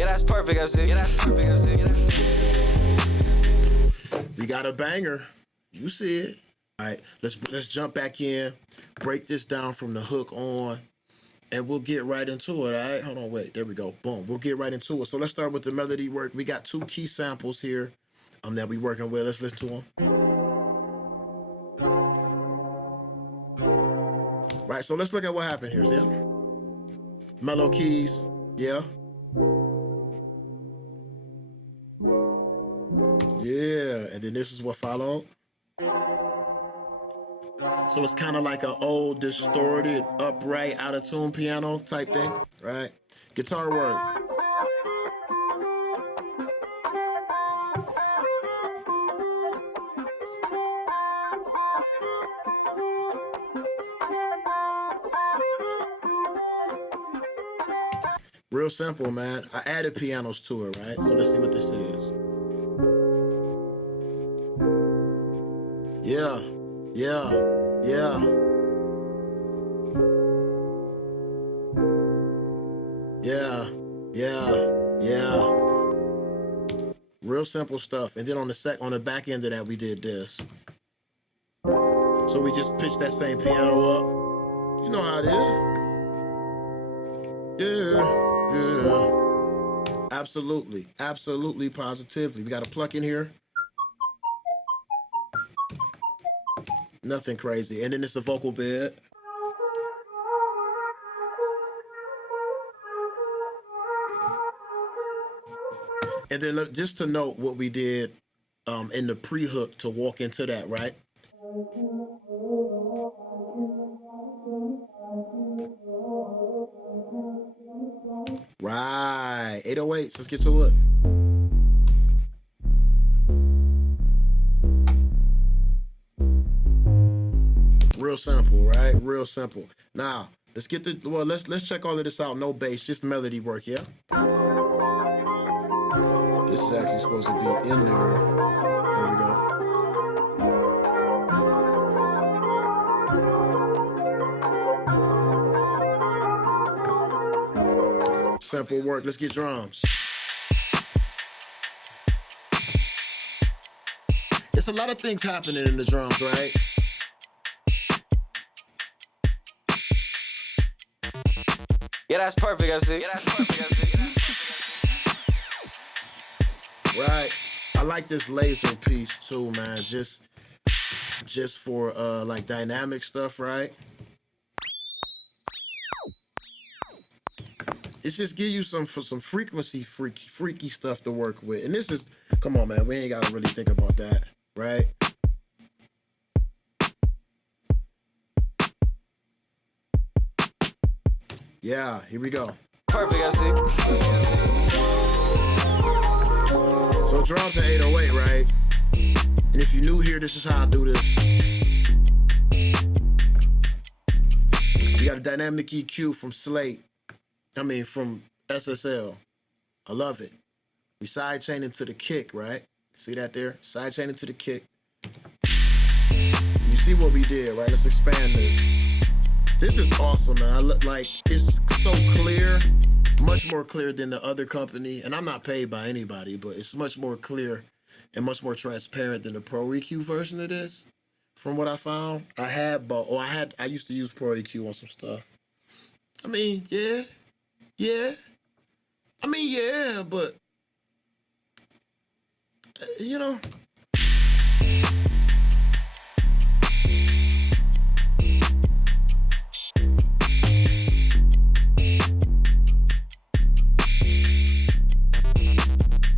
Yeah, that's perfect, FC. Yeah, that's perfect, FC. Yeah, that's perfect. We got a banger. You see it. All right, let's jump back in, break this down from the hook on, and we'll get right into it. All right, hold on, wait. There we go. Boom. We'll get right into it. So let's start with the melody work. We got 2 key samples here that we working with. Let's listen to them. Right, so let's look at what happened here. Yeah, mellow keys. Yeah. Yeah, and then this is what followed. So it's kind of like an old, distorted, upright, out-of-tune piano type thing, right? Guitar work. Real simple, man. I added pianos to it, right? So let's see what this is. Yeah, yeah, yeah. Yeah, yeah, yeah. Real simple stuff. And then on the back end of that, we did this. So we just pitched that same piano up. You know how it is. Yeah, yeah. Absolutely, absolutely, positively. We got a pluck in here. Nothing crazy. And then it's a vocal bed. And then just to note what we did in the pre-hook to walk into that, right? Right, 808s, let's get to it. Real simple, right? Real simple. Now, let's check all of this out. No bass, just melody work, yeah? This is actually supposed to be in there. There we go. Simple work, let's get drums. It's a lot of things happening in the drums, right? Yeah, that's perfect, FC. Yeah, that's perfect, FC. Yeah, that's perfect. Right. I like this laser piece too, man. Just for like dynamic stuff, right? It's just give you some frequency freaky stuff to work with. And this is, come on, man, we ain't gotta really think about that, right? Yeah, here we go. Perfect, FC. So drums are 808, right? And if you're new here, this is how I do this. You got a dynamic EQ from Slate. From SSL. I love it. We sidechain into the kick, right? See that there? Sidechain into the kick. You see what we did, right? Let's expand this. This is awesome, man. I look like it's so clear, much more clear than the other company. And I'm not paid by anybody, but it's much more clear and much more transparent than the Pro EQ version of this. From what I found, I used to use Pro EQ on some stuff. Yeah. But you know.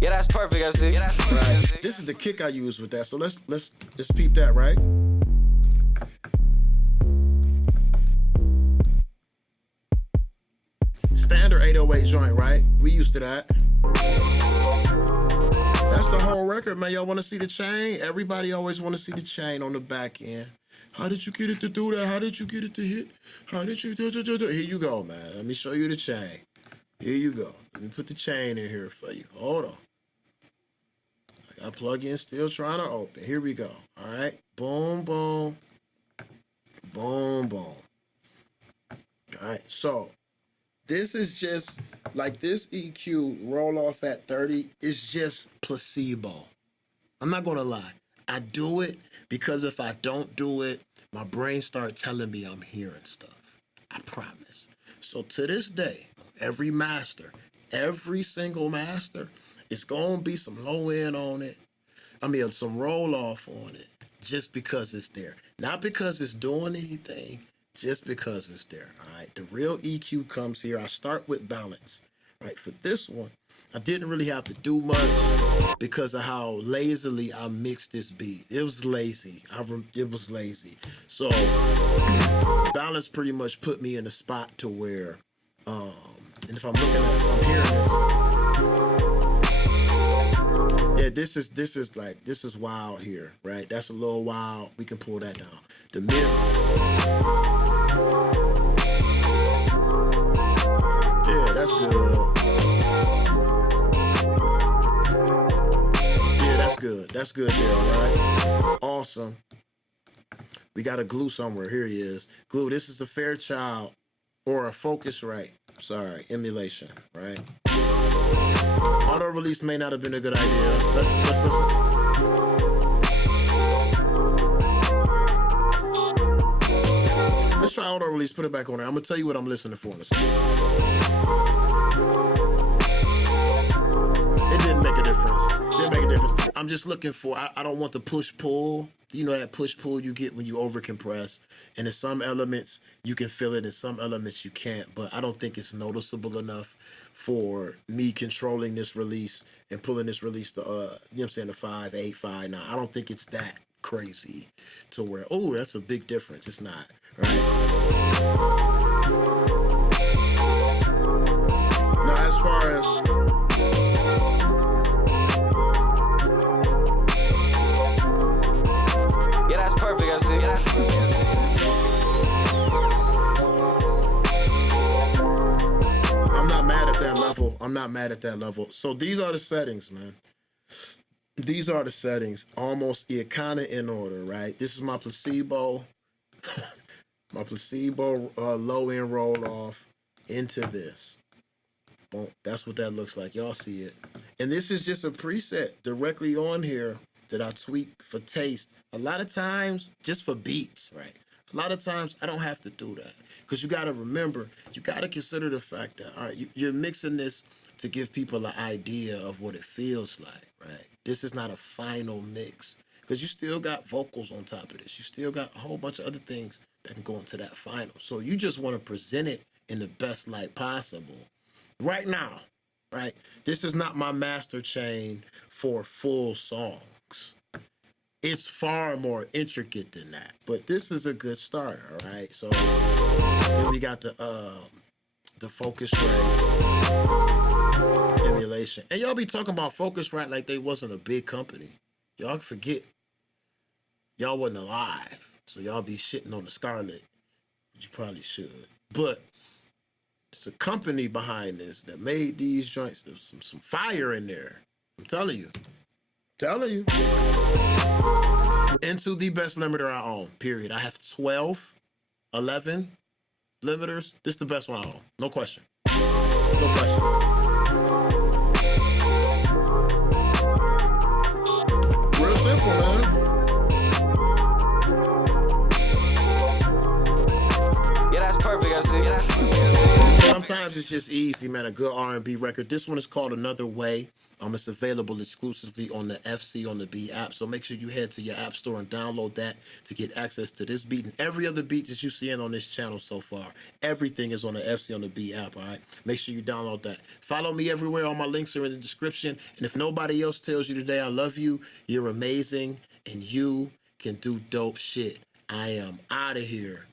Yeah, that's perfect, FC. Yeah, that's perfect, right. FC. This is the kick I use with that. So let's peep that, right? Standard 808 joint, right? We used to that. That's the whole record, man. Y'all want to see the chain? Everybody always want to see the chain on the back end. How did you get it to do that? How did you get it to hit? How did you do? Here you go, man. Let me show you the chain. Here you go. Let me put the chain in here for you. Hold on. I got plug-in still trying to open. Here we go. All right. Boom, boom. Boom, boom. All right. So This is just like this EQ roll off at 30 is just placebo. I'm not gonna lie. I do it because if I don't do it, my brain starts telling me I'm hearing stuff. I promise. So to this day, every master, every single master, it's gonna be some low end on it. I mean, some roll off on it, just because it's there. Not because it's doing anything, just because it's there. All right. The real EQ comes here. I start with balance. Right. For this one, I didn't really have to do much because of how lazily I mixed this beat. It was lazy. It was lazy. So balance pretty much put me in a spot to where, and if I'm looking at, if I'm hearing this, yeah, this is wild here, right? That's a little wild. We can pull that down. The mid. Yeah, that's good. That's good there, all right? Awesome. We got a glue somewhere. Here he is. Glue, this is a Fairchild or a Focusrite. Sorry, emulation, right? Auto release may not have been a good idea. Let's listen. Let's try auto release, put it back on there. I'm gonna tell you what I'm listening for in a second. It didn't make a difference. I'm just looking for, I don't want the push-pull. You know that push-pull you get when you over-compress. And in some elements, you can feel it. In some elements, you can't. But I don't think it's noticeable enough for me controlling this release and pulling this release to, you know what I'm saying, the 5, 8, 5, 9. I don't think it's that crazy to where, oh, that's a big difference. It's not, right? Now, as far as... I'm not mad at that level. So these are the settings, man. These are the settings. Almost, yeah, kind of in order, right? This is my placebo. My placebo low end roll off into this. Boom. That's what that looks like. Y'all see it. And this is just a preset directly on here that I tweak for taste. A lot of times, just for beats, right? A lot of times, I don't have to do that. Because you got to remember, you got to consider the fact that, all right, you're mixing this to give people an idea of what it feels like, right? This is not a final mix. Because you still got vocals on top of this. You still got a whole bunch of other things that can go into that final. So you just want to present it in the best light possible. Right now, right? This is not my master chain for full songs. It's far more intricate than that, but this is a good start, all right? So then we got the Focusrite emulation. And y'all be talking about Focusrite like they wasn't a big company. Y'all forget y'all wasn't alive, so y'all be shitting on the Scarlet, which you probably should. But it's a company behind this that made these joints. There's some fire in there. I'm telling you. Into the best limiter I own, period. I have 12, 11 limiters. This is the best one I own. No question. No question. Real simple, man. Yeah, that's perfect, I see. Sometimes it's just easy, man. A good R&B record. This one is called Another Way. It's available exclusively on the FC on the B app. So make sure you head to your app store and download that to get access to this beat and every other beat that you've seen on this channel so far. Everything is on the FC on the B app, all right? Make sure you download that. Follow me everywhere. All my links are in the description. And if nobody else tells you today I love you, you're amazing, and you can do dope shit. I am out of here.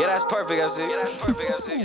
Yeah, that's perfect, I see. Yeah, that's perfect, I see.